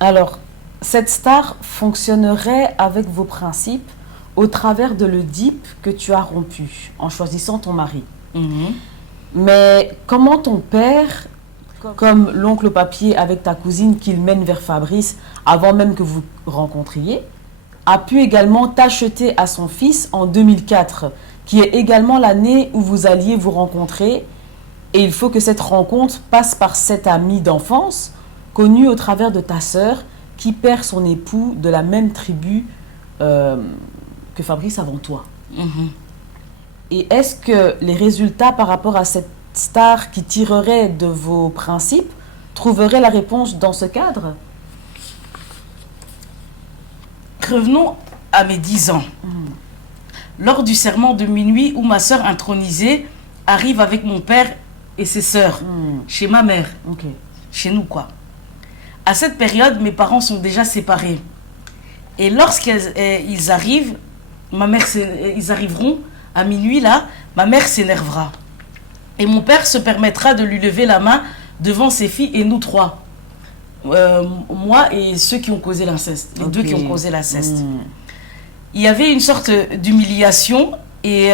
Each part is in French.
Alors, cette star fonctionnerait avec vos principes au travers de l'Oedipe que tu as rompu en choisissant ton mari. Mhm. Mais comment ton père, comme l'oncle au papier avec ta cousine qu'il mène vers Fabrice avant même que vous rencontriez, a pu également t'acheter à son fils en 2004, qui est également l'année où vous alliez vous rencontrer. Et il faut que cette rencontre passe par cet ami d'enfance, connu au travers de ta sœur, qui perd son époux de la même tribu que Fabrice avant toi. Mhm. Et est-ce que les résultats par rapport à cette star qui tirerait de vos principes trouveraient la réponse dans ce cadre? Revenons à mes 10 ans. Lors du serment de minuit où ma sœur intronisée arrive avec mon père et ses sœurs, chez ma mère, Ok. chez nous quoi. À cette période, mes parents sont déjà séparés. Et lorsqu'ils arrivent, ils arriveront à minuit là, ma mère s'énervera. Et mon père se permettra de lui lever la main devant ses filles et nous trois. Moi et ceux qui ont causé l'inceste, les deux qui ont causé l'inceste. Il y avait une sorte d'humiliation et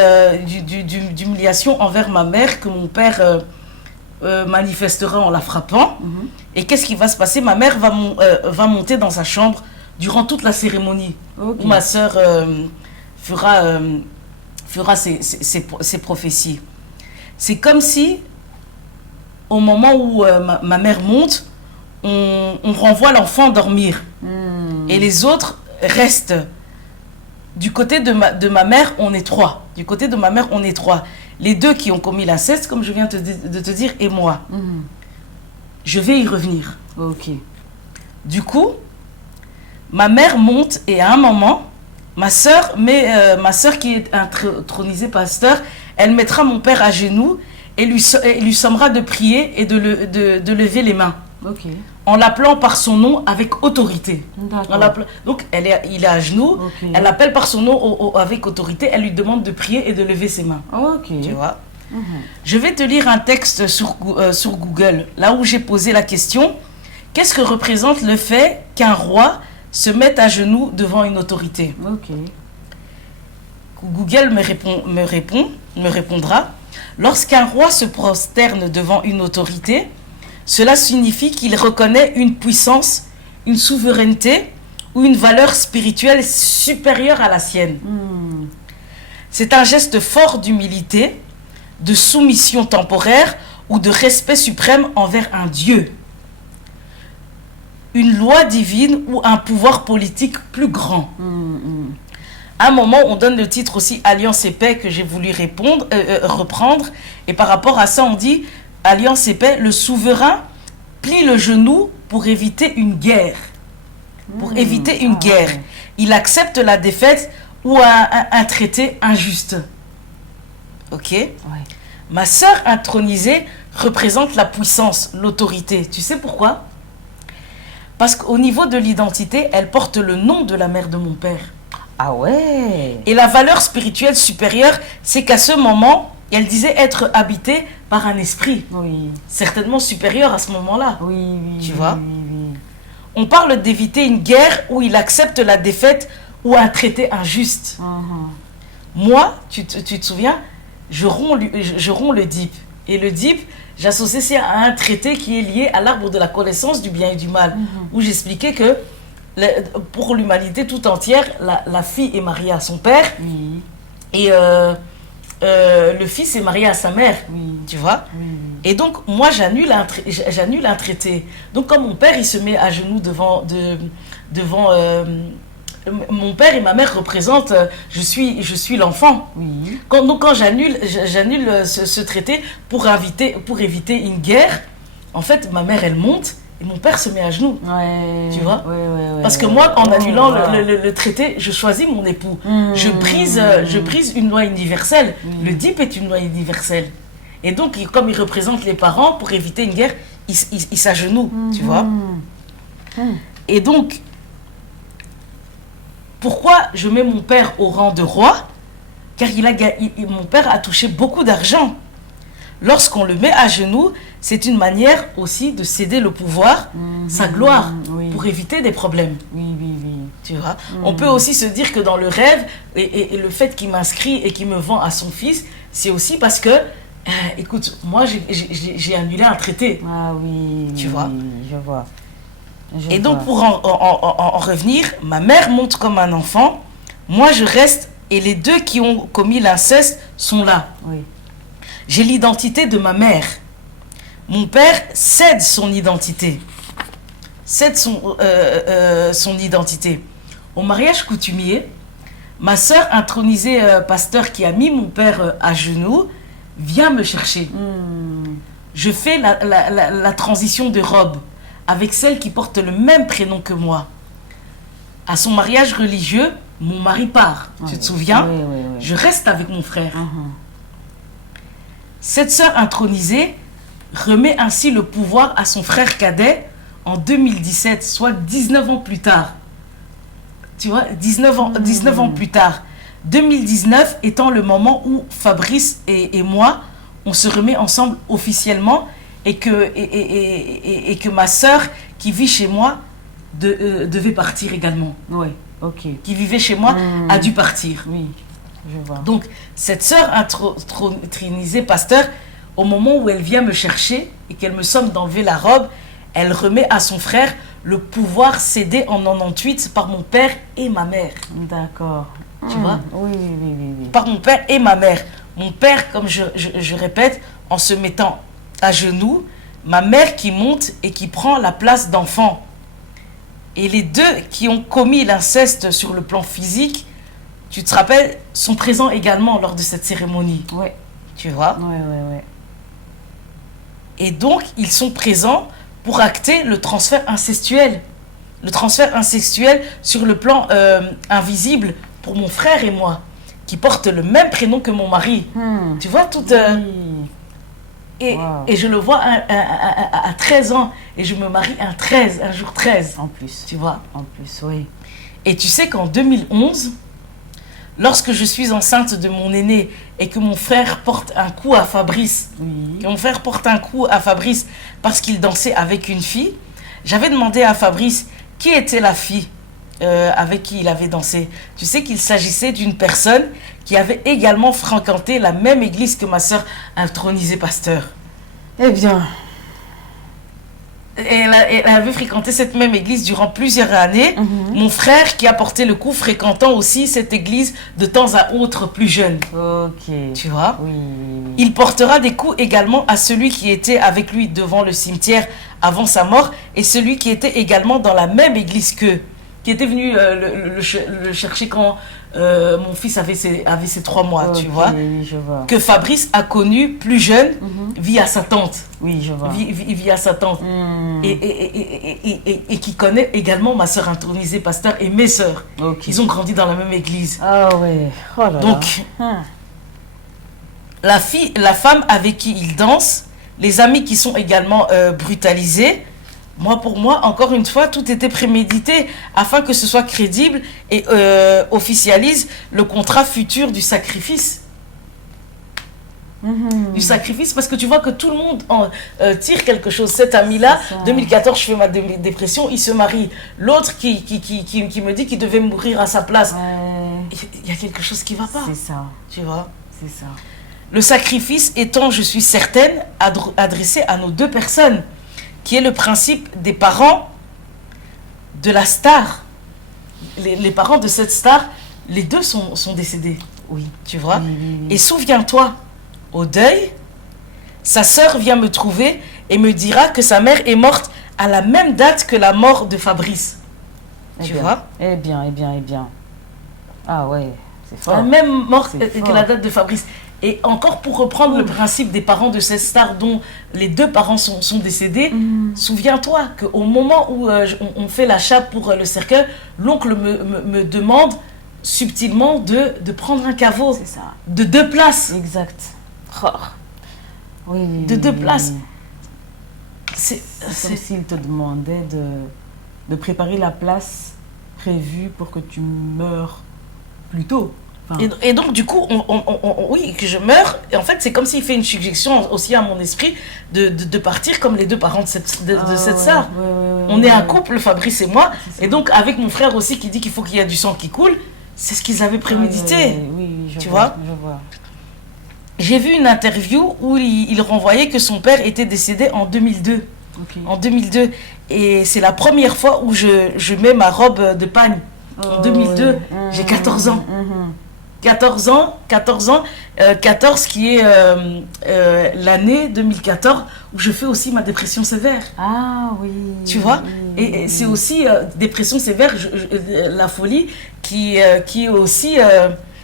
d'humiliation envers ma mère que mon père manifestera en la frappant. Et qu'est-ce qui va se passer? Ma mère va monter dans sa chambre durant toute la cérémonie où ma sœur fera ses prophéties. C'est comme si au moment où ma mère monte, on renvoie l'enfant dormir et les autres restent. Du côté de ma mère, on est trois. Du côté de ma mère, on est trois. Les deux qui ont commis l'inceste, comme je viens de te dire, et moi. Je vais y revenir. Ok. Du coup, ma mère monte et à un moment, ma sœur qui est intronisée pasteur, elle mettra mon père à genoux et lui sommera de prier et de lever les mains. Ok. En l'appelant par son nom avec autorité. D'accord. Donc, il est à genoux, Ok. elle l'appelle par son nom avec autorité, elle lui demande de prier et de lever ses mains. Ok. Tu vois? Je vais te lire un texte sur Google, là où j'ai posé la question. Qu'est-ce que représente le fait qu'un roi se mette à genoux devant une autorité? Ok. Google me répondra. Lorsqu'un roi se prosterne devant une autorité, cela signifie qu'il reconnaît une puissance, une souveraineté ou une valeur spirituelle supérieure à la sienne. C'est un geste fort d'humilité, de soumission temporaire ou de respect suprême envers un dieu, une loi divine ou un pouvoir politique plus grand. À un moment, on donne le titre aussi Alliance et paix que j'ai voulu reprendre. Et par rapport à ça, on dit Alliance et paix, le souverain plie le genou pour éviter une guerre. Pour éviter une guerre. Ouais. Il accepte la défaite ou un traité injuste. Ok? Ouais. Ma sœur intronisée représente la puissance, l'autorité. Tu sais pourquoi? Parce qu'au niveau de l'identité, elle porte le nom de la mère de mon père. Ah ouais. Et la valeur spirituelle supérieure, c'est qu'à ce moment, elle disait être habitée par un esprit, Oui. certainement supérieur à ce moment-là. Oui, oui. Tu oui, vois? oui, oui. On parle d'éviter une guerre où il accepte la défaite ou un traité injuste. Moi, tu te souviens, je romps le DIP. Et le DIP, j'associe ça à un traité qui est lié à l'arbre de la connaissance du bien et du mal, où j'expliquais que pour l'humanité tout entière, la fille est mariée à son père Oui. et le fils est marié à sa mère, Oui. tu vois. Oui. Et donc, moi, j'annule un traité. Donc, comme mon père, il se met à genoux devant mon père et ma mère représentent, je suis l'enfant. Oui. Donc, quand j'annule ce traité pour éviter une guerre, en fait, ma mère, elle monte et mon père se met à genoux. Ouais. Tu vois? Ouais. Parce que moi, en annulant wow. le traité, je choisis mon époux. Je brise une loi universelle. Le DIP est une loi universelle. Et donc, comme il représente les parents, pour éviter une guerre, il s'agenouille, tu vois. Et donc, pourquoi je mets mon père au rang de roi? Car mon père a touché beaucoup d'argent. Lorsqu'on le met à genoux, c'est une manière aussi de céder le pouvoir, sa gloire. Oui. pour éviter des problèmes. Oui, oui, oui. Tu vois. On peut aussi se dire que dans le rêve, et le fait qu'il m'inscrit et qu'il me vend à son fils, c'est aussi parce que, écoute, moi j'ai annulé un traité. Ah oui, Tu oui, vois. oui, je vois. Et donc pour en revenir, ma mère monte comme un enfant, moi je reste et les deux qui ont commis l'inceste sont là. Oui. J'ai l'identité de ma mère. Mon père cède son identité. Cède son identité. Au mariage coutumier, ma sœur intronisée pasteur qui a mis mon père à genoux vient me chercher. Je fais la transition de robe avec celle qui porte le même prénom que moi. À son mariage religieux, mon mari part. Tu te souviens? Oui, oui, oui. Je reste avec mon frère. Cette sœur intronisée remet ainsi le pouvoir à son frère cadet en 2017, soit 19 ans plus tard. Tu vois, 19 ans plus tard. 2019 étant le moment où Fabrice et moi, on se remet ensemble officiellement et que ma sœur qui vit chez moi devait partir également. Oui, ok. Qui vivait chez moi a dû partir. Oui, je vois. Donc, cette sœur intronisée pasteur, au moment où elle vient me chercher et qu'elle me somme d'enlever la robe, elle remet à son frère le pouvoir cédé en 98 par mon père et ma mère. D'accord. Tu vois? Oui, oui, oui, oui, oui. Par mon père et ma mère. Mon père, comme je répète, en se mettant à genoux, ma mère qui monte et qui prend la place d'enfant. Et les deux qui ont commis l'inceste sur le plan physique, tu te rappelles, sont présents également lors de cette cérémonie. Oui. Tu vois? Oui, oui, oui. Et donc, ils sont présents pour acter le transfert incestuel. Le transfert incestuel sur le plan invisible pour mon frère et moi, qui portent le même prénom que mon mari. Tu vois, tout... Oui. Wow. Et je le vois à 13 ans, et je me marie un jour 13. En plus. Tu vois? En plus, oui. Et tu sais qu'en 2011, lorsque je suis enceinte de mon aîné et que mon frère porte un coup à Fabrice, parce qu'il dansait avec une fille, j'avais demandé à Fabrice qui était la fille avec qui il avait dansé. Tu sais qu'il s'agissait d'une personne qui avait également fréquenté la même église que ma sœur intronisée pasteur. Eh bien, Et elle avait fréquenté cette même église durant plusieurs années. Mon frère, qui a porté le coup, fréquentant aussi cette église de temps à autre plus jeune. ok. Tu vois? Oui. Il portera des coups également à celui qui était avec lui devant le cimetière avant sa mort et celui qui était également dans la même église qu'eux, qui était venu le chercher quand mon fils avait ses 3 mois, tu vois? Oui, je vois. Que Fabrice a connu plus jeune via sa tante. Oui, je vois. Via sa tante. Et qui connaît également ma sœur intronisée pasteur et mes sœurs. Ok. Ils ont grandi dans la même église. Ah ouais. Oh là là. Donc, la femme avec qui il danse, les amis qui sont également brutalisés, pour moi, encore une fois, tout était prémédité afin que ce soit crédible et officialise le contrat futur du sacrifice. Du sacrifice, parce que tu vois que tout le monde tire quelque chose. Cet ami-là, 2014, je fais ma dépression, il se marie. L'autre qui me dit qu'il devait mourir à sa place. Ouais. Il y a quelque chose qui ne va pas. C'est ça. Tu vois? C'est ça. Le sacrifice étant, je suis certaine, adressé à nos deux personnes, qui est le principe des parents de la star. Les parents de cette star, les deux sont décédés. Oui. Tu vois? Oui. Et souviens-toi, au deuil, sa sœur vient me trouver et me dira que sa mère est morte à la même date que la mort de Fabrice. Tu vois? Eh bien. Ah ouais, c'est fort. La même mort C'est que fort. la date de Fabrice. Et encore pour reprendre le principe des parents de cette star dont les deux parents sont décédés, souviens-toi qu'au moment où on fait l'achat pour le cercueil, l'oncle me demande subtilement de prendre un caveau C'est ça. de 2 places. Exact. Oh. Oui. De 2 places. C'est comme s'il te demandait de préparer la place prévue pour que tu meurs plus tôt. Enfin, Et donc, du coup, oui, que je meurs. Et en fait, c'est comme s'il fait une suggestion aussi à mon esprit de partir comme les deux parents de cette sœur. On est un couple, Fabrice et moi. Et donc, avec mon frère aussi qui dit qu'il faut qu'il y ait du sang qui coule, c'est ce qu'ils avaient prémédité. Oui, tu vois. J'ai vu une interview où il renvoyait que son père était décédé en 2002. Okay. En 2002. Et c'est la première fois où je mets ma robe de pagne. En 2002, j'ai 14 ans. 14 ans, 14 qui est l'année 2014 où je fais aussi ma dépression sévère. Ah oui. Tu vois. Oui, et c'est aussi dépression sévère, la folie, qui est aussi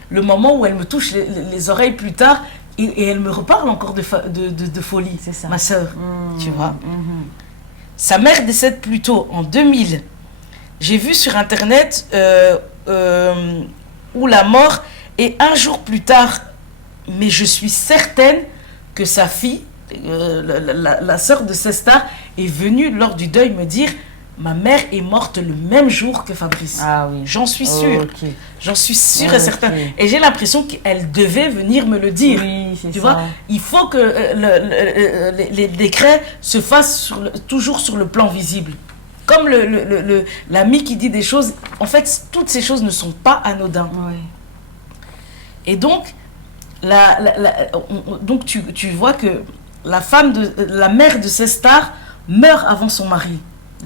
le moment où elle me touche les oreilles plus tard et elle me reparle encore de folie. C'est ça. Ma sœur, tu vois. Sa mère décède plus tôt, en 2000. J'ai vu sur Internet où la mort est un jour plus tard, mais je suis certaine que sa fille, la sœur de Cesta, est venue lors du deuil me dire « Ma mère est morte le même jour que Fabrice. » Ah oui. J'en suis sûre. Okay. J'en suis sûre et certaine. Et j'ai l'impression qu'elle devait venir me le dire. Oui, c'est tu ça. vois, il faut que les décrets se fassent toujours sur le plan visible. Comme l'ami qui dit des choses, en fait, toutes ces choses ne sont pas anodines. Ouais. Et donc, donc tu vois que la mère de cette star meurt avant son mari,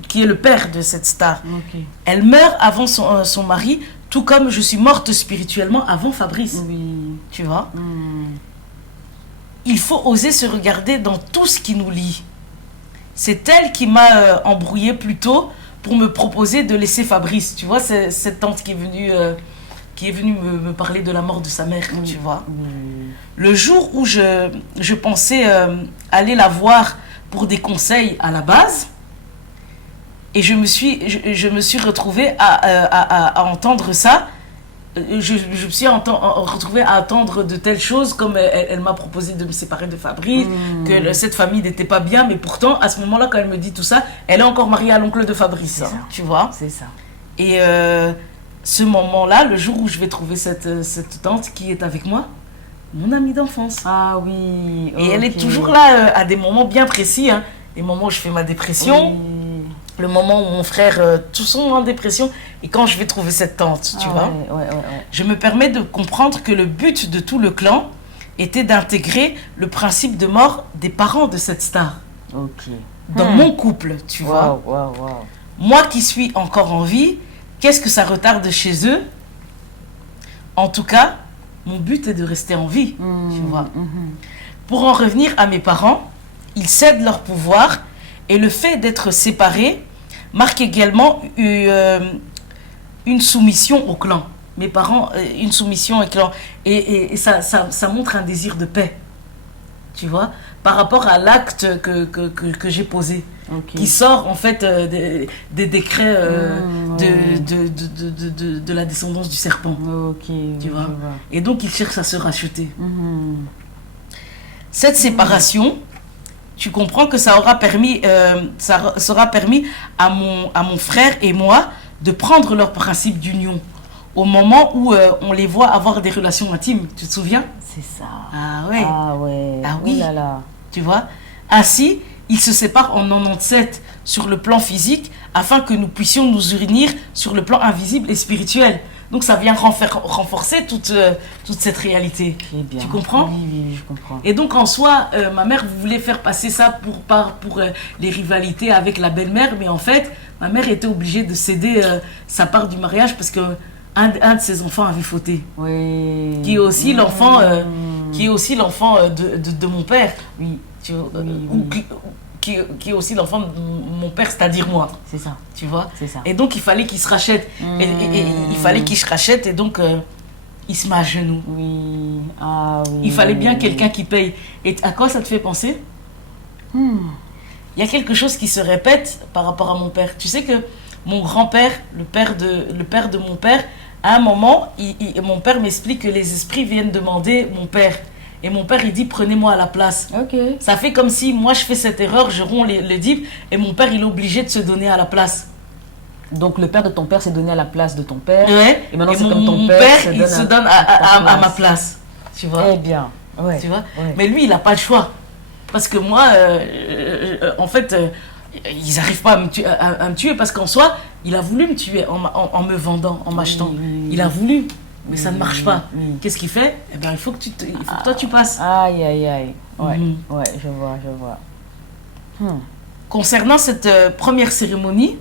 qui est le père de cette star. Okay. Elle meurt avant son mari, tout comme je suis morte spirituellement avant Fabrice. Oui. Tu vois. Il faut oser se regarder dans tout ce qui nous lie. C'est elle qui m'a embrouillée plus tôt pour me proposer de laisser Fabrice. Tu vois, c'est cette tante qui est venue me parler de la mort de sa mère, tu vois. Le jour où je pensais aller la voir pour des conseils à la base, et je me suis retrouvée à entendre ça. Je me suis retrouvée à attendre de telles choses, comme elle m'a proposé de me séparer de Fabrice, que cette famille n'était pas bien, mais pourtant, à ce moment-là, quand elle me dit tout ça, elle est encore mariée à l'oncle de Fabrice, hein, tu vois. C'est ça. Et ce moment-là, le jour où je vais trouver cette tante qui est avec moi, mon amie d'enfance. Ah oui. Et elle est toujours là à des moments bien précis, hein, les moments où je fais ma dépression. Oui. Le moment où mon frère, tous sont en dépression, et quand je vais trouver cette tante, tu vois, je me permets de comprendre que le but de tout le clan était d'intégrer le principe de mort des parents de cette star. Dans mon couple, tu vois. Moi qui suis encore en vie, qu'est-ce que ça retarde chez eux? En tout cas, mon but est de rester en vie, tu vois. Pour en revenir à mes parents, ils cèdent leur pouvoir. Et le fait d'être séparés marque également une soumission au clan. Mes parents, une soumission au clan. Et ça montre un désir de paix. Tu vois, par rapport à l'acte que j'ai posé. Qui sort en fait des décrets de la descendance du serpent. Tu vois. Et donc ils cherchent à se racheter. Cette séparation... Tu comprends que ça aura permis à mon frère et moi de prendre leur principe d'union au moment où on les voit avoir des relations intimes. Tu te souviens? C'est ça. Ah ouais. Ah ouais. Ah oui. Oh là là. Tu vois? Ainsi, ils se séparent en 97 sur le plan physique afin que nous puissions nous unir sur le plan invisible et spirituel. Donc ça vient renforcer toute cette réalité. Bien. Tu comprends? Oui, je comprends. Et donc en soi, ma mère voulait faire passer ça pour les rivalités avec la belle-mère, mais en fait, ma mère était obligée de céder sa part du mariage parce que un de ses enfants avait fauté. Oui. Qui est aussi l'enfant de mon père. Oui. Qui est aussi l'enfant de mon père, c'est-à-dire moi. C'est ça. Tu vois? C'est ça. Et donc, il fallait qu'il se rachète. Et il fallait qu'il se rachète, et donc, il se met à genoux. Oui. Ah oui. Il fallait bien quelqu'un qui paye. Et à quoi ça te fait penser? Il y a quelque chose qui se répète par rapport à mon père. Tu sais que mon grand-père, le père de mon père, à un moment, mon père m'explique que les esprits viennent demander mon père. Et mon père, il dit, prenez-moi à la place. Ça fait comme si moi, je fais cette erreur, je romps le dip, et mon père, il est obligé de se donner à la place. Donc le père de ton père s'est donné à la place de ton père. Ouais. Et maintenant Et c'est comme ton mon père, il se donne à ma place. Tu vois. Eh bien, ouais. Tu vois. Ouais. Mais lui, il n'a pas le choix. Parce que moi, en fait, ils n'arrivent pas à me tuer parce qu'en soi, il a voulu me tuer en me vendant, en m'achetant. Oui. Il a voulu, mais ça ne marche pas. Oui. Qu'est-ce qu'il fait? Eh bien, il faut que toi, tu passes. Aïe, aïe, aïe. Ouais, Mhm. ouais, je vois. Concernant cette première cérémonie,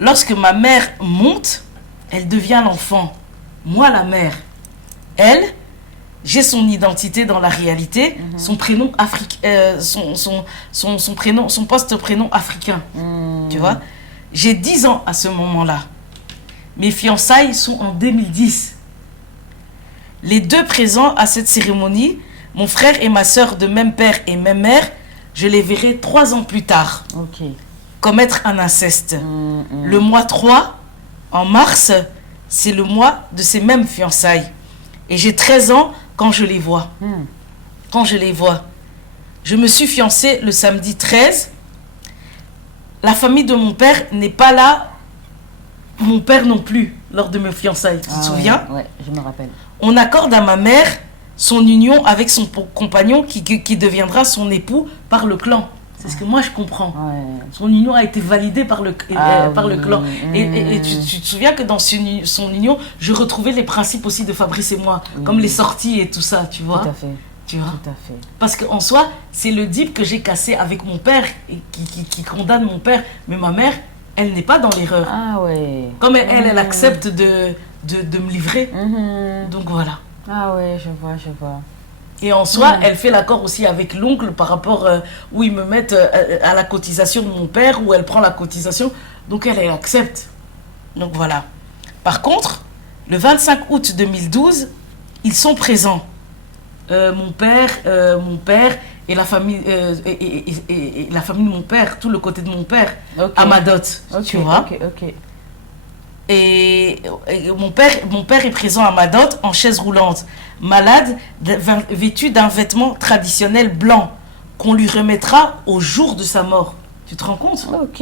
lorsque ma mère monte, elle devient l'enfant. Moi, la mère. Elle, j'ai son identité dans la réalité, son prénom africain, son prénom, son post-prénom africain. Tu vois? J'ai 10 ans à ce moment-là. Mes fiançailles sont en 2010. Les deux présents à cette cérémonie, mon frère et ma sœur de même père et même mère, je les verrai 3 ans plus tard Ok. commettre un inceste. Le mois 3, en mars, c'est le mois de ces mêmes fiançailles. Et j'ai 13 ans quand je les vois. Quand je les vois. Je me suis fiancée le samedi 13. La famille de mon père n'est pas là. Mon père non plus, lors de mes fiançailles. Tu te souviens? Ouais, je me rappelle. On accorde à ma mère son union avec son compagnon qui deviendra son époux par le clan. C'est ce que moi je comprends. Ouais. Son union a été validée par le clan. Oui. Et tu te souviens que dans son union, je retrouvais les principes aussi de Fabrice et moi, comme les sorties et tout ça, tu vois. Tout à fait. Tu vois. Tout à fait. Parce qu'en soi, c'est le deal que j'ai cassé avec mon père, et qui condamne mon père. Mais ma mère, elle n'est pas dans l'erreur. Ah ouais. Comme elle accepte de me livrer. Donc voilà. Ah ouais, je vois. Et en soi, elle fait l'accord aussi avec l'oncle par rapport où ils me mettent à la cotisation de mon père, où elle prend la cotisation. Donc elle accepte. Donc voilà. Par contre, le 25 août 2012, ils sont présents. Mon père et la famille, et la famille de mon père, tout le côté de mon père, Ok. à ma dot. Tu vois. Ok. Et mon père est présent à ma dot en chaise roulante, malade, vêtu d'un vêtement traditionnel blanc qu'on lui remettra au jour de sa mort. Tu te rends compte? Ok.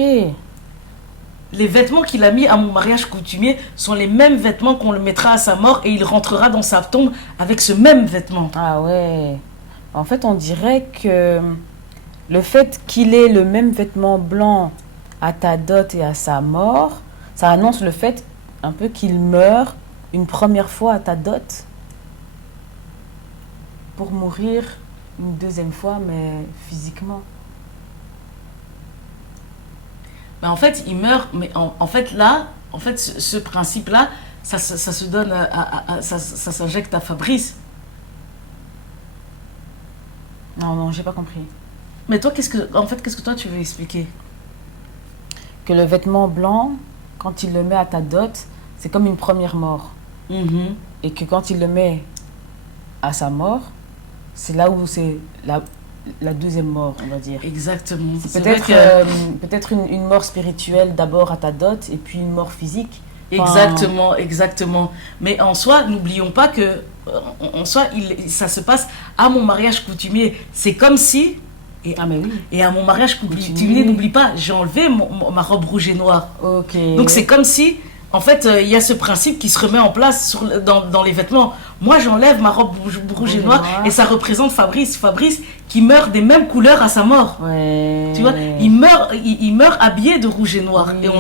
Les vêtements qu'il a mis à mon mariage coutumier sont les mêmes vêtements qu'on le mettra à sa mort et il rentrera dans sa tombe avec ce même vêtement. Ah ouais. En fait, on dirait que le fait qu'il ait le même vêtement blanc à ta dot et à sa mort, ça annonce le fait un peu qu'il meurt une première fois à ta dot pour mourir une deuxième fois, mais physiquement. Mais en fait, il meurt, mais en fait, là, en fait, ce principe-là, ça se donne, ça s'injecte à Fabrice. Non, j'ai pas compris. Mais toi, qu'est-ce que toi tu veux expliquer? Que le vêtement blanc, quand il le met à ta dot, c'est comme une première mort. Et que quand il le met à sa mort, c'est là où c'est la deuxième mort, on va dire. Exactement. Peut-être une mort spirituelle d'abord à ta dot et puis une mort physique. Exactement. Mais en soi, n'oublions pas que en soi, ça se passe à mon mariage coutumier. C'est comme si... Mais oui. Et à mon mariage coutumier, n'oublie pas, j'ai enlevé ma robe rouge et noire. Ok. Donc c'est comme si, en fait, il y a ce principe qui se remet en place dans les vêtements. Moi, j'enlève ma robe rouge et noire et ça représente Fabrice. Fabrice qui meurt des mêmes couleurs à sa mort. Ouais. Tu vois, il meurt habillé de rouge et noir. Oui. Et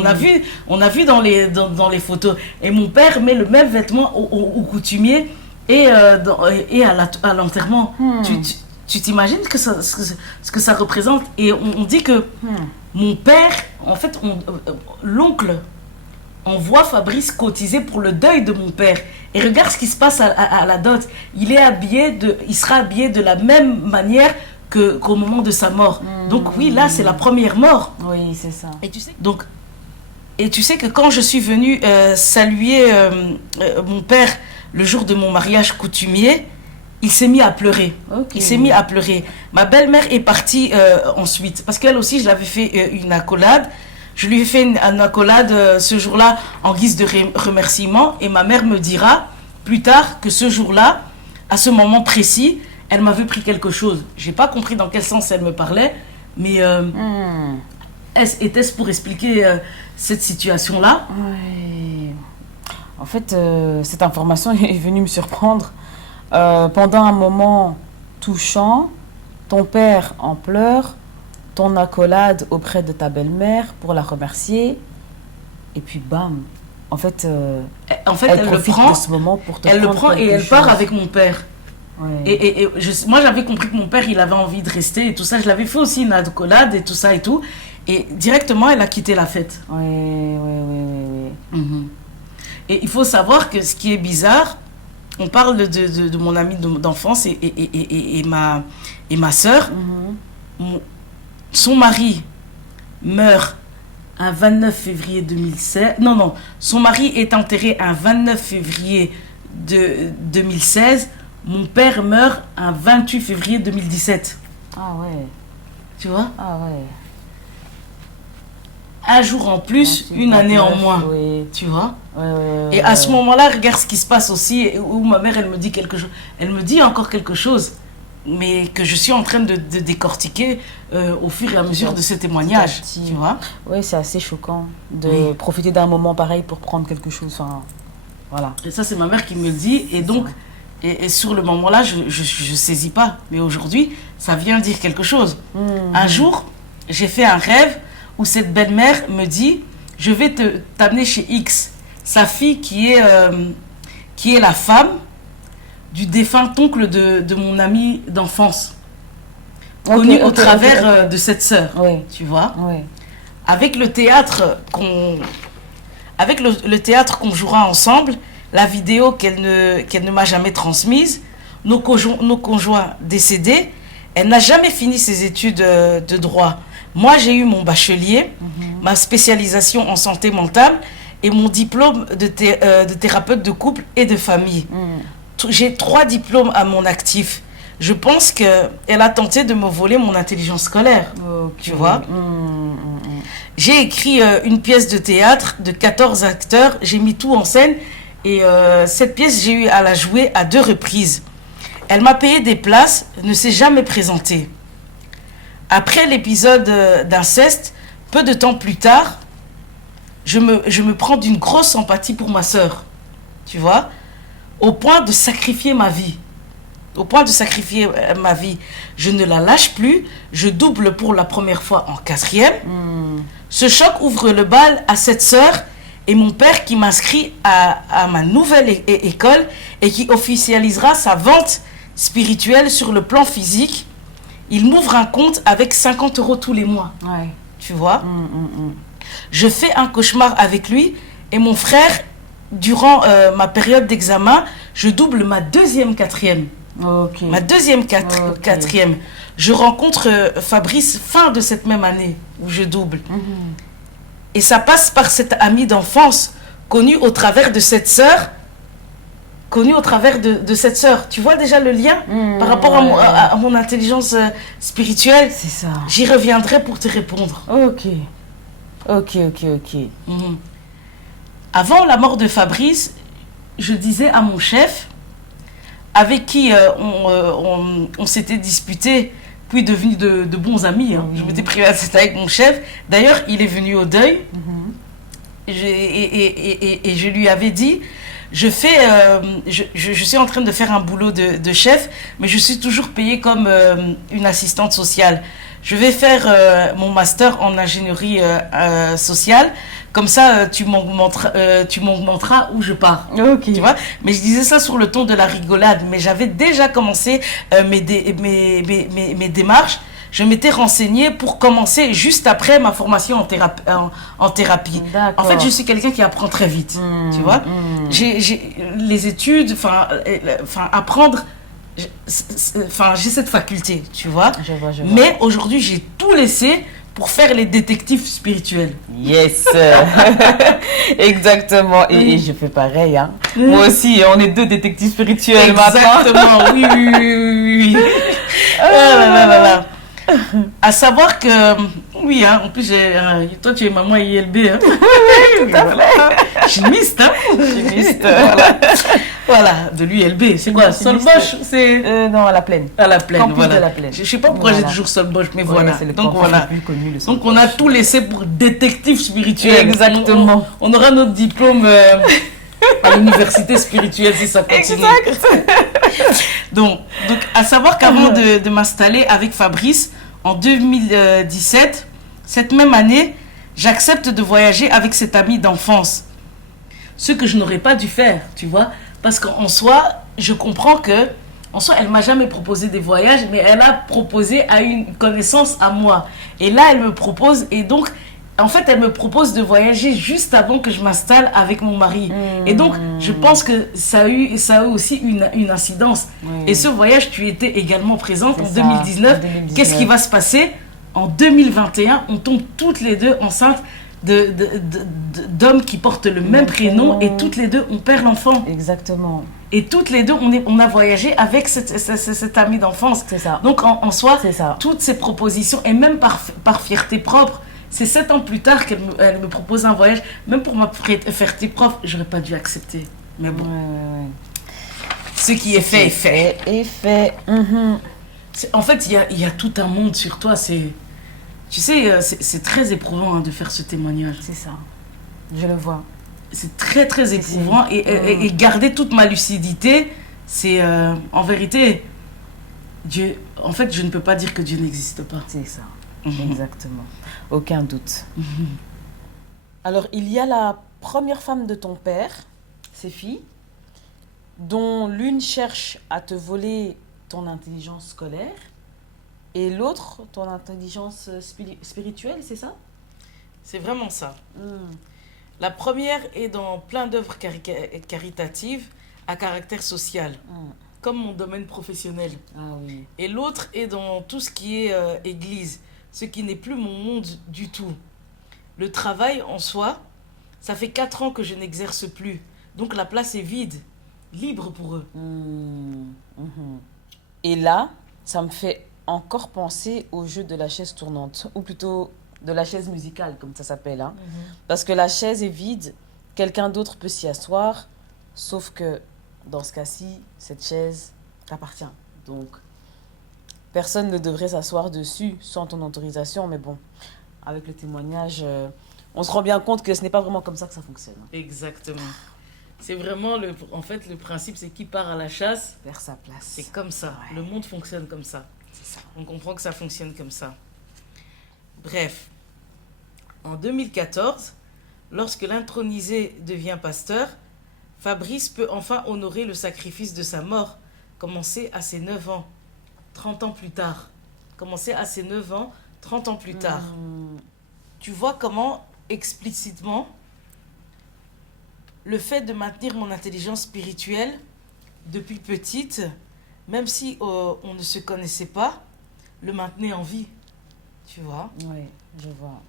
on a vu dans les photos. Et mon père met le même vêtement au coutumier et à l'enterrement. Tu t'imagines ce que ça représente? Et on dit que mon père, en fait, l'oncle envoie Fabrice cotiser pour le deuil de mon père. Et regarde ce qui se passe à la dot. Il sera habillé de la même manière qu'au moment de sa mort. Donc oui, là, c'est la première mort. Oui, c'est ça. Et tu sais que quand je suis venue saluer mon père le jour de mon mariage coutumier, il s'est mis à pleurer. Okay. Il s'est mis à pleurer. Ma belle-mère est partie ensuite. Parce qu'elle aussi, je l'avais fait une accolade. Je lui ai fait une accolade ce jour-là en guise de remerciement. Et ma mère me dira plus tard que ce jour-là, à ce moment précis, elle m'avait pris quelque chose. Je n'ai pas compris dans quel sens elle me parlait. Mais était-ce pour expliquer cette situation-là? Ouais. En fait, cette information est venue me surprendre. Pendant un moment touchant, ton père en pleurs, ton accolade auprès de ta belle-mère pour la remercier, et puis bam. En fait, elle elle le profite prend, de ce moment pour te elle le prendre prend et quelque elle part chose. avec mon père. Ouais. Moi, j'avais compris que mon père, il avait envie de rester et tout ça. Je l'avais fait aussi une accolade et tout ça et tout. Et directement, elle a quitté la fête. Ouais. Mhm. Et il faut savoir que ce qui est bizarre, on parle de mon ami d'enfance et ma soeur. Son mari meurt un 29 février 2016. Non, son mari est enterré un 29 février 2016. Mon père meurt un 28 février 2017. Ah ouais. Tu vois? Ah ouais. Un jour en plus, une année en moins. Oui. Tu vois? Ouais. Et à ce moment-là, regarde ce qui se passe aussi, où ma mère, elle me dit quelque chose. Elle me dit encore quelque chose, mais que je suis en train de décortiquer au fur et à mesure de ce témoignage. Tu vois? Oui, c'est assez choquant de profiter d'un moment pareil pour prendre quelque chose. Enfin, voilà. Et ça, c'est ma mère qui me le dit. Et donc, et sur le moment-là, je saisis pas. Mais aujourd'hui, ça vient dire quelque chose. Un jour, j'ai fait un rêve où cette belle-mère me dit, je vais t'amener chez X, sa fille qui est la femme du défunt oncle de mon ami d'enfance, connu au travers de cette sœur. Tu vois? Avec le théâtre le théâtre qu'on jouera ensemble, la vidéo qu'elle ne m'a jamais transmise, nos conjoints décédés, elle n'a jamais fini ses études de droit. Moi, j'ai eu mon bachelier, ma spécialisation en santé mentale et mon diplôme de thérapeute de couple et de famille. J'ai 3 diplômes à mon actif. Je pense qu'elle a tenté de me voler mon intelligence scolaire. Tu vois? J'ai écrit une pièce de théâtre de 14 acteurs. J'ai mis tout en scène. Et cette pièce, j'ai eu à la jouer à 2 reprises. Elle m'a payé des places, ne s'est jamais présentée. Après l'épisode d'inceste, peu de temps plus tard, je me prends d'une grosse empathie pour ma sœur. Tu vois? Au point de sacrifier ma vie. Je ne la lâche plus. Je double pour la première fois en 4e. Ce choc ouvre le bal à cette sœur et mon père qui m'inscrit à ma nouvelle école et qui officialisera sa vente spirituelle sur le plan physique. Il m'ouvre un compte avec 50 € tous les mois. Tu vois? Je fais un cauchemar avec lui et mon frère, durant ma période d'examen, je double ma 2e 4e. Ma 2e 4e. Je rencontre Fabrice fin de cette même année où je double. Et ça passe par cette amie d'enfance, connue au travers de cette sœur. Tu vois déjà le lien par rapport à mon intelligence spirituelle? C'est ça. J'y reviendrai pour te répondre. Ok. Avant la mort de Fabrice, je disais à mon chef, avec qui on s'était disputé, puis devenu de bons amis. Je m'étais pris à tête avec mon chef. D'ailleurs, il est venu au deuil. Et je lui avais dit, je suis en train de faire un boulot de chef, mais je suis toujours payée comme une assistante sociale. Je vais faire mon master en ingénierie sociale. Comme ça, tu m'augmenteras où je pars. Tu vois? Mais je disais ça sur le ton de la rigolade. Mais j'avais déjà commencé mes démarches. Je m'étais renseignée pour commencer juste après ma formation en thérapie. En fait, je suis quelqu'un qui apprend très vite. Tu vois? J'ai les études, apprendre... j'ai cette faculté, tu vois. Je vois. Mais aujourd'hui, j'ai tout laissé pour faire les détectives spirituels. Yes. Exactement. Et je fais pareil. Moi aussi, on est 2 détectives spirituels maintenant. Exactement, oui. À savoir que, en plus, toi tu es maman ILB. Tout à fait. Chimiste, Chimiste. Voilà, de de l'ULB. C'est quoi? Solbosch, c'est... Non, à la Plaine. À la Plaine, Campus voilà. de la Plaine. Je sais pas pourquoi j'ai toujours Solbosch, mais voilà. C'est le Donc campus voilà. le plus connu, le Donc on a Solbosch. tout laissé pour détective spirituel. Exactement. On aura notre diplôme à l'université spirituelle si ça continue. Exact. Donc à savoir qu'avant de m'installer avec Fabrice, en 2017, cette même année, j'accepte de voyager avec cet ami d'enfance. Ce que je n'aurais pas dû faire, tu vois. Parce qu'en soi, je comprends que, en soi, elle m'a jamais proposé des voyages, mais elle a proposé à une connaissance à moi. Et là, elle me propose, et donc, en fait, elle me propose de voyager juste avant que je m'installe avec mon mari. Et donc, je pense que ça a eu aussi une incidence. Et ce voyage, tu étais également présente en 2019. Qu'est-ce qui va se passer? En 2021, on tombe toutes les deux enceintes d'hommes qui portent le même prénom, et toutes les deux, on perd l'enfant. Exactement. Et toutes les deux, on a voyagé avec cet ami d'enfance. C'est ça. Donc, en soi, C'est ça. toutes ces propositions, et même par fierté propre, c'est 7 ans plus tard qu'elle me propose un voyage. Même pour ma fierté propre, j'aurais pas dû accepter. Mais bon, Ouais. ce qui est fait est fait. Et fait. En fait, il y a tout un monde sur toi. Tu sais, c'est très éprouvant de faire ce témoignage. C'est ça. Je le vois. C'est très, très éprouvant. Et garder toute ma lucidité, c'est... en vérité, Dieu... En fait, je ne peux pas dire que Dieu n'existe pas. C'est ça. Exactement. Aucun doute. Alors, il y a la première femme de ton père, ses filles, dont l'une cherche à te voler ton intelligence scolaire et l'autre ton intelligence spirituelle, c'est ça? C'est vraiment ça. La première est dans plein d'œuvres caritatives à caractère social, comme mon domaine professionnel. Ah oui. Et l'autre est dans tout ce qui est église, ce qui n'est plus mon monde du tout. Le travail en soi, ça fait 4 ans que je n'exerce plus. Donc la place est vide, libre pour eux. Et là, ça me fait encore penser au jeu de la chaise tournante, ou plutôt de la chaise musicale, comme ça s'appelle. Hein. Parce que la chaise est vide, quelqu'un d'autre peut s'y asseoir, sauf que dans ce cas-ci, cette chaise t'appartient. Donc, personne ne devrait s'asseoir dessus sans ton autorisation, mais bon, avec le témoignage, on se rend bien compte que ce n'est pas vraiment comme ça que ça fonctionne. Exactement. C'est vraiment, en fait, le principe, c'est qui part à la chasse, vers sa place. C'est comme ça. Ouais. Le monde fonctionne comme ça. C'est ça. On comprend que ça fonctionne comme ça. Bref, en 2014, lorsque l'intronisé devient pasteur, Fabrice peut enfin honorer le sacrifice de sa mort, commencé à ses 9 ans, 30 ans plus tard. Commencé à ses 9 ans, 30 ans plus tard. Tu vois comment, explicitement, le fait de maintenir mon intelligence spirituelle depuis petite, même si on ne se connaissait pas, le maintenait en vie. Tu vois? Oui, je vois.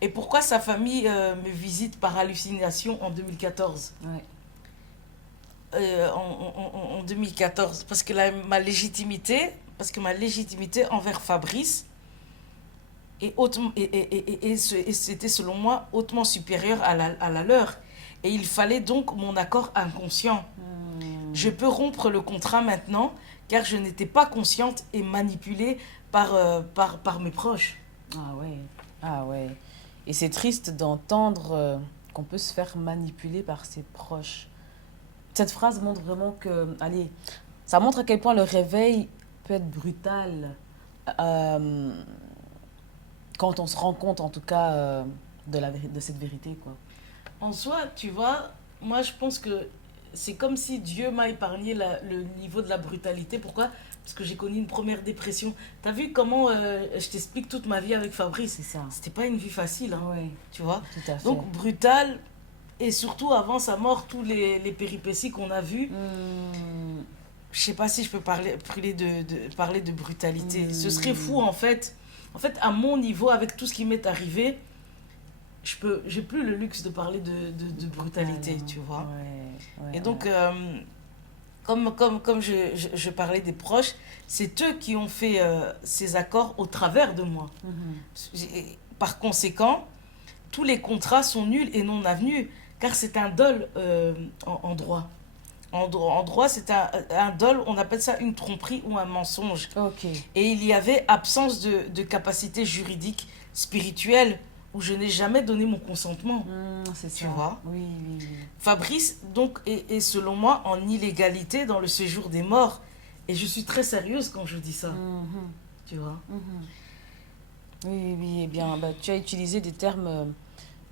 Et pourquoi sa famille me visite par hallucination en 2014? Ouais. En 2014, parce que ma légitimité envers Fabrice c'était selon moi hautement supérieure à la leur. Et il fallait donc mon accord inconscient. Je peux rompre le contrat maintenant, car je n'étais pas consciente et manipulée par mes proches. Ah ouais. Et c'est triste d'entendre qu'on peut se faire manipuler par ses proches. Cette phrase montre vraiment que... Allez, ça montre à quel point le réveil peut être brutal quand on se rend compte, en tout cas, de cette vérité, quoi. En soi, tu vois, moi je pense que c'est comme si Dieu m'a épargné le niveau de la brutalité. Pourquoi? Parce que j'ai connu une première dépression. T'as vu comment je t'explique toute ma vie avec Fabrice? C'est ça. C'était pas une vie facile, hein, ouais, tu vois. Tout à fait. Donc brutal, et surtout avant sa mort, tous les péripéties qu'on a vues. Je sais pas si je peux parler de brutalité. Ce serait fou en fait. En fait, à mon niveau, avec tout ce qui m'est arrivé, j'ai plus le luxe de parler de brutalité, tu vois. Ouais, et donc, comme je parlais des proches, c'est eux qui ont fait ces accords au travers de moi. Par conséquent, tous les contrats sont nuls et non avenus, car c'est un dol en droit. En droit, c'est un dol, on appelle ça une tromperie ou un mensonge. Ok. Et il y avait absence de capacité juridique, spirituelle, où je n'ai jamais donné mon consentement. C'est Tu ça. vois? Oui, oui, oui. Fabrice, donc, est selon moi en illégalité dans le séjour des morts. Et je suis très sérieuse quand je dis ça. Mhm, Tu vois? mhm. Oui, oui, oui. Eh bien, bah, tu as utilisé des termes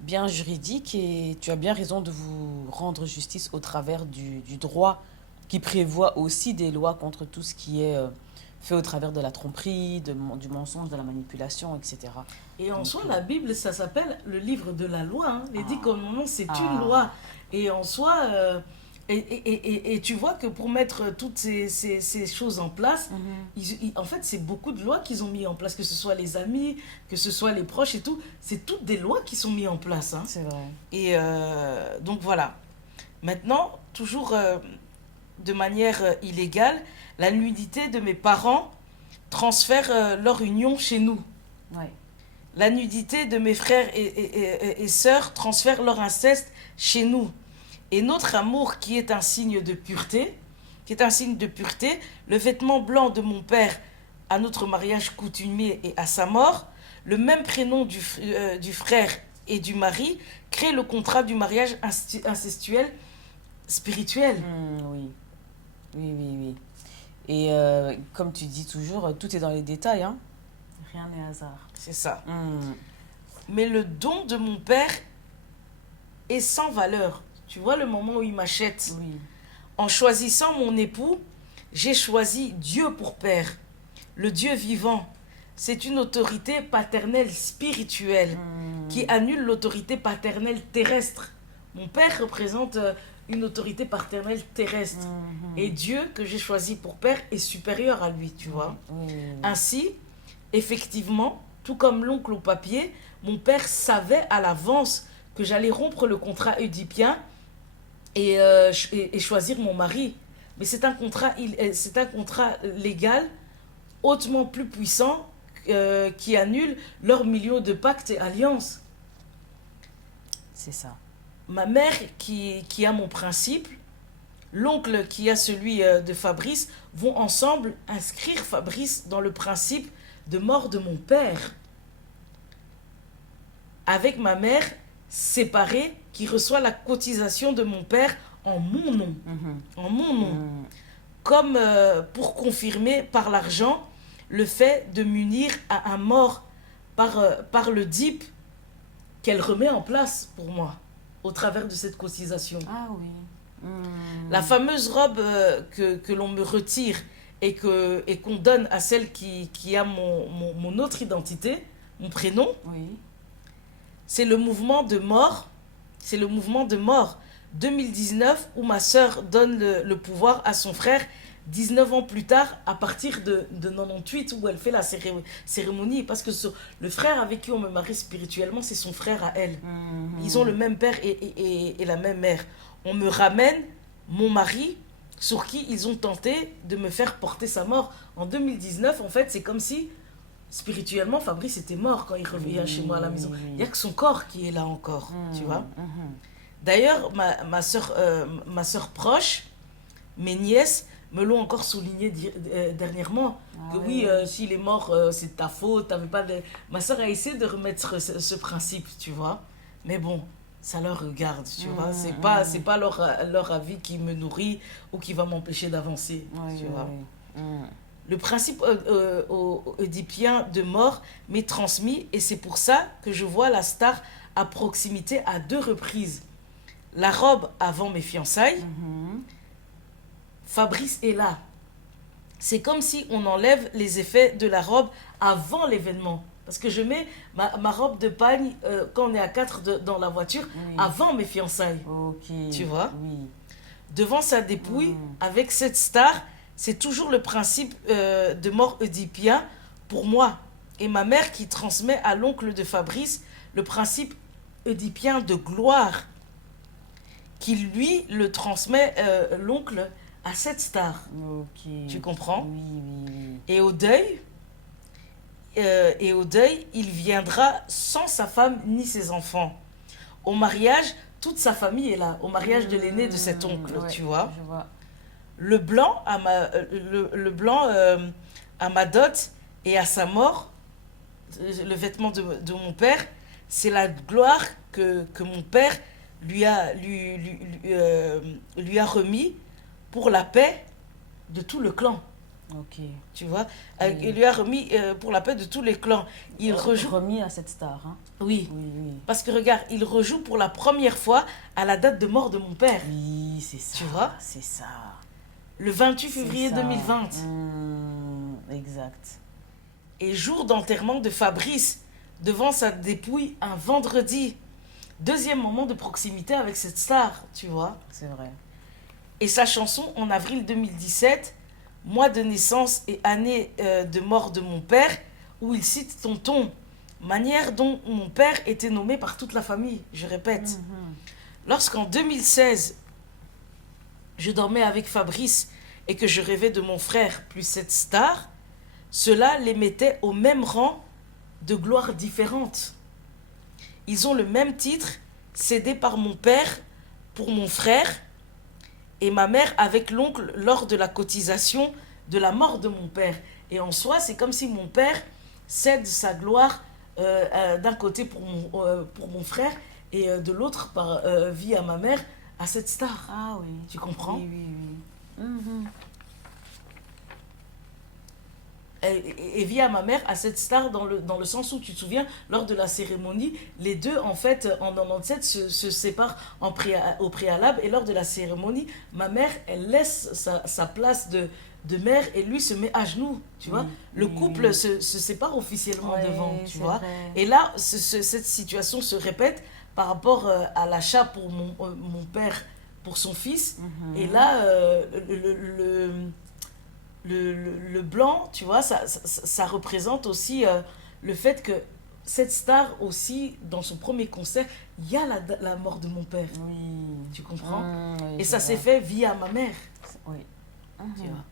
bien juridiques et tu as bien raison de vous rendre justice au travers du droit qui prévoit aussi des lois contre tout ce qui est fait au travers de la tromperie, du mensonge, de la manipulation, etc. Et en Donc, soi, la Bible, ça s'appelle le livre de la loi. Hein. Les dix commandements, c'est une ah, loi. Et en soi, et tu vois que pour mettre toutes ces choses en place, mhm, en fait, c'est beaucoup de lois qu'ils ont mis en place, que ce soit les amis, que ce soit les proches et tout. C'est toutes des lois qui sont mises en place. Hein. c'est vrai. Et donc voilà. Maintenant, toujours de manière illégale, la nudité de mes parents transfère leur union chez nous. Ouais. La nudité de mes frères et sœurs transfère leur inceste chez nous. Et notre amour qui est un signe de pureté, le vêtement blanc de mon père à notre mariage coutumier et à sa mort, le même prénom du frère et du mari, crée le contrat du mariage incestuel spirituel. Oui, oui, oui, oui. Et comme tu dis toujours, tout est dans les détails, hein. Rien n'est hasard. C'est ça. Hmm, Mais le don de mon père est sans valeur. Tu vois le moment où il m'achète. oui. En choisissant mon époux, j'ai choisi Dieu pour père, le Dieu vivant. C'est une autorité paternelle spirituelle qui annule l'autorité paternelle terrestre. Mon père représente une autorité paternelle terrestre. Et Dieu, que j'ai choisi pour père, est supérieur à lui, tu vois. Oui. Ainsi, effectivement, tout comme l'oncle au papier, mon père savait à l'avance que j'allais rompre le contrat oedipien et choisir mon mari. Mais c'est un contrat légal hautement plus puissant qui annule leurs millions de pactes et alliances. C'est ça. Ma mère qui a mon principe, l'oncle qui a celui de Fabrice, vont ensemble inscrire Fabrice dans le principe de mort de mon père. Avec ma mère séparée qui reçoit la cotisation de mon père en mon nom. En mon nom. Comme pour confirmer par l'argent le fait de m'unir à un mort par le DIP qu'elle remet en place pour moi au travers de cette cotisation. Ah oui. La fameuse robe que l'on me retire et qu'on donne à celle qui a mon autre identité, mon prénom, Oui. c'est le mouvement de mort. C'est le mouvement de mort 2019 où ma sœur donne le pouvoir à son frère 19 ans plus tard, à partir de 98, où elle fait la cérémonie. Parce que le frère avec qui on me marie spirituellement, c'est son frère à elle. Ils ont le même père et la même mère. On me ramène mon mari sur qui ils ont tenté de me faire porter sa mort. En 2019, en fait, c'est comme si spirituellement, Fabrice était mort quand il revient chez moi à la maison. Il n'y a que son corps qui est là encore, tu vois. D'ailleurs, ma soeur proche, mes nièces, me l'ont encore souligné dernièrement. Que oui, s'il est mort, c'est ta faute. T'avais pas de... Ma soeur a essayé de remettre ce principe, tu vois. Mais bon, ça leur regarde, tu vois. C'est pas leur avis qui me nourrit ou qui va m'empêcher d'avancer, tu vois. Le principe oedipien de mort m'est transmis et c'est pour ça que je vois la star à proximité à 2 reprises. La robe avant mes fiançailles, Fabrice est là. C'est comme si on enlève les effets de la robe avant l'événement. Parce que je mets ma robe de pagne quand on est à 4 dans la voiture avant mes fiançailles. Ok. Tu vois? Oui. Devant sa dépouille, avec cette star, c'est toujours le principe de mort oedipien pour moi. Et ma mère qui transmet à l'oncle de Fabrice le principe oedipien de gloire, qui lui le transmet l'oncle à cette star. Ok. Tu comprends? Oui, oui, oui. Et au deuil, il viendra sans sa femme ni ses enfants. Au mariage, toute sa famille est là, au mariage de l'aîné de cet oncle, Ouais, tu vois. je vois. Le blanc, le blanc à ma dot et à sa mort, le vêtement de mon père, c'est la gloire que mon père lui a remis pour la paix de tout le clan. Ok. Tu vois, Oui. il lui a remis pour la paix de tous les clans. Il rejoue. Remis à cette star. Hein. Oui. Oui, oui. Parce que regarde, il rejoue pour la première fois à la date de mort de mon père. Oui, c'est ça. Tu vois? C'est ça. Le 28 C'est février ça. 2020. Exact. Et jour d'enterrement de Fabrice, devant sa dépouille, un vendredi. Deuxième moment de proximité avec cette star, tu vois. C'est vrai. Et sa chanson, en avril 2017, mois de naissance et année de mort de mon père, où il cite Tonton, manière dont mon père était nommé par toute la famille, je répète. Lorsqu'en 2016, je dormais avec Fabrice et que je rêvais de mon frère plus cette star, cela les mettait au même rang de gloires différentes. Ils ont le même titre, cédé par mon père pour mon frère et ma mère avec l'oncle lors de la cotisation de la mort de mon père. Et en soi, c'est comme si mon père cède sa gloire d'un côté pour mon frère et de l'autre via ma mère à cette star. Ah oui. Tu comprends? Oui, oui, oui. Et via ma mère à cette star dans le sens où tu te souviens, lors de la cérémonie, les deux en fait en 97 se séparent au préalable et lors de la cérémonie, ma mère elle laisse sa place de mère et lui se met à genoux, tu vois. Le couple se sépare officiellement devant, tu vois. Vrai. Et là, cette situation se répète par rapport à l'achat pour mon père pour son fils. Et là, le blanc, tu vois, ça représente aussi le fait que cette star aussi, dans son premier concert, il y a la mort de mon père. Oui. Tu comprends? Oui, Et je ça vois. s'est fait via ma mère. Oui. Tu vois.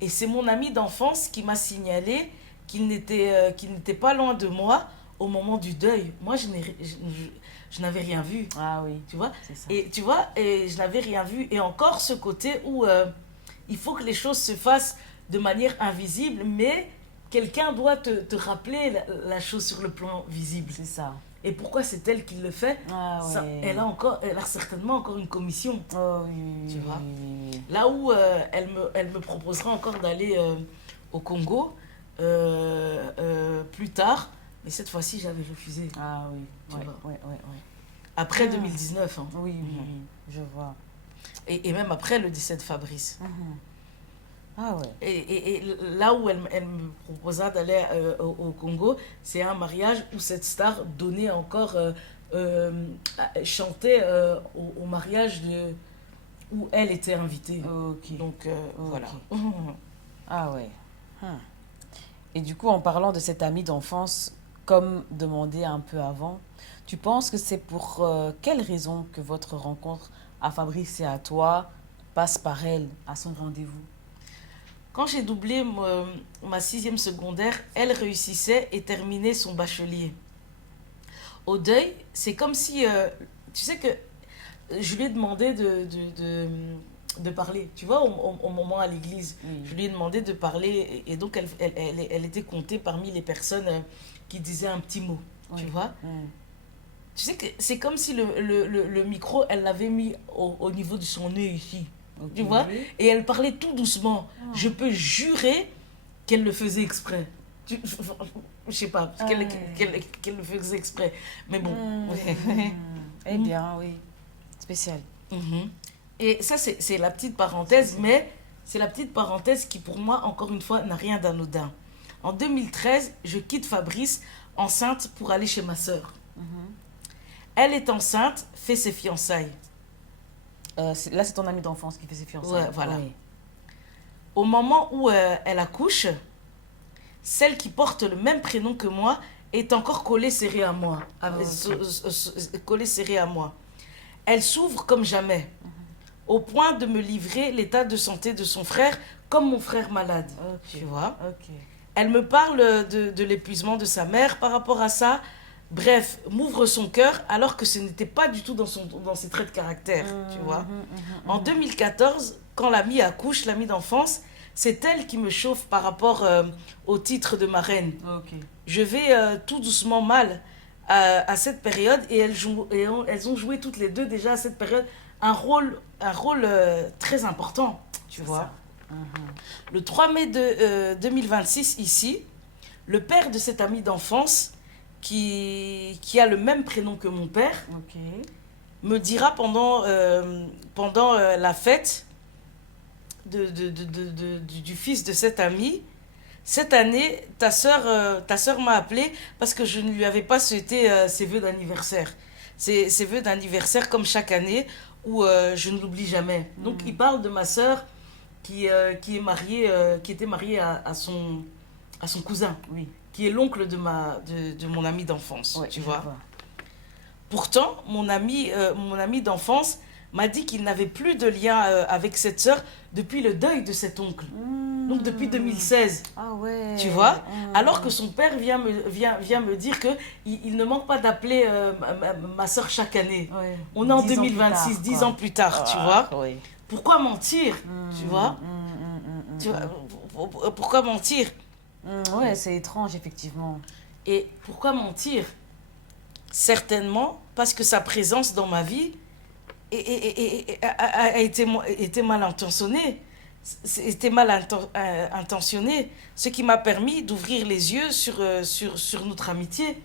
Et c'est mon ami d'enfance qui m'a signalé qu'il n'était pas loin de moi au moment du deuil. Moi, je n'avais rien vu. Ah oui. Tu vois? C'est ça. Et tu vois, et je n'avais rien vu. Et encore ce côté où il faut que les choses se fassent de manière invisible, mais quelqu'un doit te rappeler la chose sur le plan visible. C'est ça. Et pourquoi c'est elle qui le fait? Ah Ça, ouais. elle a certainement encore une commission. Oh oui, oui, Tu oui, vois. oui, oui. Là où elle me proposera encore d'aller au Congo plus tard, mais cette fois-ci j'avais refusé. Ah oui. Tu Ouais, vois. ouais, ouais, ouais. Après 2019, hein. Oui, oui, oui. Je vois. Et même après le décès de Fabrice. Ah ouais. Et là où elle me proposa d'aller au Congo, c'est un mariage où cette star donnait encore, chantait au mariage où elle était invitée. Ok. Donc voilà. Ah ouais. Et du coup, en parlant de cet ami d'enfance, comme demandé un peu avant, tu penses que c'est pour quelle raison que votre rencontre à Fabrice et à toi passe par elle, à son rendez-vous? Quand j'ai doublé ma 6e secondaire, elle réussissait et terminait son bachelier. Au deuil, c'est comme si... tu sais que je lui ai demandé de parler. Tu vois, au moment à l'église, Oui. je lui ai demandé de parler. Et donc, elle était comptée parmi les personnes qui disaient un petit mot. Oui. Tu vois? Mm. Tu sais que c'est comme si le micro, elle l'avait mis au niveau de son nez ici. Ok. Tu vois? Et elle parlait tout doucement. Je peux jurer qu'elle le faisait exprès. Je sais pas, qu'elle le faisait exprès. Mais bon. Eh bien, oui. Spécial. Mhm. Et ça, c'est la petite parenthèse, mais c'est la petite parenthèse qui, pour moi, encore une fois, n'a rien d'anodin. En 2013, je quitte Fabrice, enceinte, pour aller chez ma sœur. Elle est enceinte, fait ses fiançailles. Là, c'est ton ami d'enfance qui fait ses fiançailles. Ouais, voilà. Oui. Au moment où elle accouche, celle qui porte le même prénom que moi est encore collée serrée à moi. Collée serrée à moi. Elle s'ouvre comme jamais, au point de me livrer l'état de santé de son frère comme mon frère malade. Ok. Tu vois? Ok. Elle me parle de l'épuisement de sa mère par rapport à ça, bref, m'ouvre son cœur alors que ce n'était pas du tout dans ses traits de caractère, tu vois. En 2014, quand l'amie accouche, l'amie d'enfance, c'est elle qui me chauffe par rapport au titre de marraine. Ok. Je vais tout doucement mal à cette période et elles ont joué toutes les deux déjà à cette période un rôle très important, tu vois. Le 3 mai 2026, ici, le père de cette amie d'enfance, qui a le même prénom que mon père, Ok. me dira pendant la fête du fils de cette amie, cette année, ta sœur m'a appelé parce que je ne lui avais pas souhaité ses vœux d'anniversaire. Ses vœux d'anniversaire comme chaque année, où je ne l'oublie jamais. Donc il parle de ma sœur qui était mariée à son cousin, Oui. qui est l'oncle de mon ami d'enfance, Ouais, tu je vois. Pourtant, mon ami d'enfance m'a dit qu'il n'avait plus de lien avec cette sœur depuis le deuil de cet oncle. Donc depuis 2016. Ah ouais. Tu vois. Alors que son père vient me dire que il ne manque pas d'appeler ma soeur chaque année. Ouais. On est en 10 ans plus 2026, tard, 10 quoi. ans plus tard, tu Ah, vois. oui. Pourquoi mentir, tu vois, tu vois, pourquoi mentir? Ouais, c'est étrange, effectivement. Et pourquoi mentir? Certainement parce que sa présence dans ma vie a été mal intentionnée. C'était mal intentionné, ce qui m'a permis d'ouvrir les yeux sur notre amitié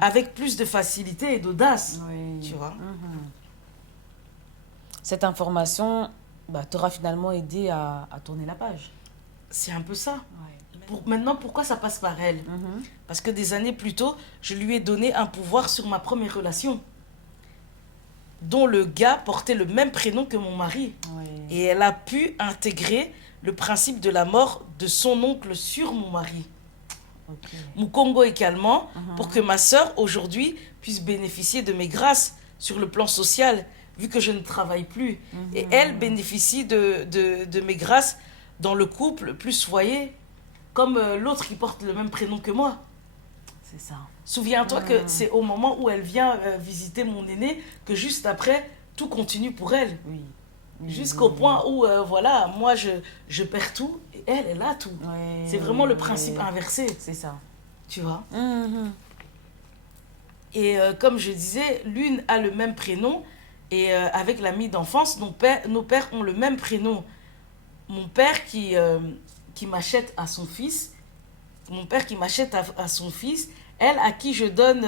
avec plus de facilité et d'audace, Oui. tu vois. Cette information t'aura finalement aidé à tourner la page. C'est un peu ça. Ouais. Maintenant, pourquoi ça passe par elle? Parce que des années plus tôt, je lui ai donné un pouvoir sur ma première relation, dont le gars portait le même prénom que mon mari. Oui. Et elle a pu intégrer le principe de la mort de son oncle sur mon mari. Ok. Mukongo également, pour que ma sœur, aujourd'hui, puisse bénéficier de mes grâces sur le plan social, vu que je ne travaille plus. Et elle bénéficie de mes grâces dans le couple, plus foyer, comme l'autre qui porte le même prénom que moi. C'est ça. Souviens-toi que c'est au moment où elle vient visiter mon aîné que juste après, tout continue pour elle. Oui. Jusqu'au point où, voilà, moi je perds tout et elle a tout. Ouais, C'est vraiment le ouais. principe inversé, C'est ça. tu vois. Et comme je disais, l'une a le même prénom et avec l'ami d'enfance, nos pères ont le même prénom. Mon père qui m'achète à son fils, à son fils, elle à qui je donne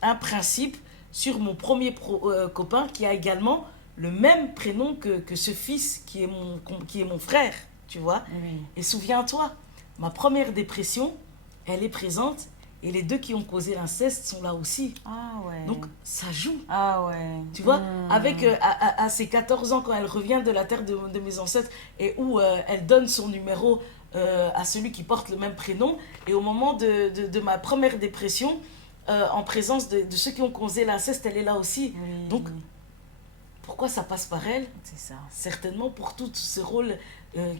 un principe sur mon premier copain qui a également le même prénom que ce fils qui est mon frère, tu vois. Oui. Et souviens-toi, ma première dépression, elle est présente et les deux qui ont causé l'inceste sont là aussi. Ah ouais. Donc ça joue. Ah ouais. Tu vois, avec à ses 14 ans, quand elle revient de la terre de mes ancêtres et où elle donne son numéro à celui qui porte le même prénom, et au moment de ma première dépression, en présence de ceux qui ont causé l'inceste, elle est là aussi. Oui. Donc, pourquoi ça passe par elle? C'est ça. Certainement pour tout ce rôle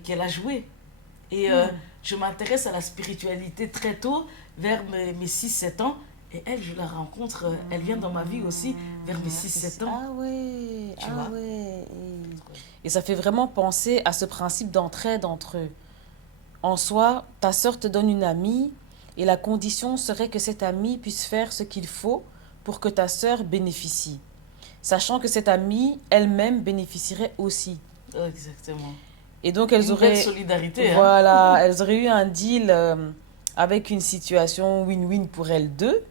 qu'elle a joué. Et je m'intéresse à la spiritualité très tôt, vers mes 6-7 ans. Et elle, je la rencontre, elle vient dans ma vie aussi vers mes 6-7 ans. Ah ouais. Tu vois. Ouais. Et ça fait vraiment penser à ce principe d'entraide entre eux. En soi, ta sœur te donne une amie et la condition serait que cette amie puisse faire ce qu'il faut pour que ta sœur bénéficie. Sachant que cette amie elle-même bénéficierait aussi. Exactement. Et donc elles Une auraient... belle solidarité. Voilà, elles auraient eu un deal avec une situation win-win pour elles deux,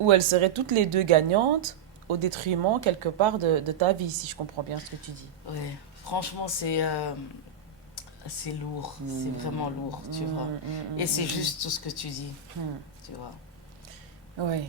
où elles seraient toutes les deux gagnantes au détriment quelque part de ta vie, si je comprends bien ce que tu dis. Ouais, franchement, c'est lourd, c'est vraiment lourd, tu vois. Et c'est juste tout ce que tu dis, tu vois. Ouais.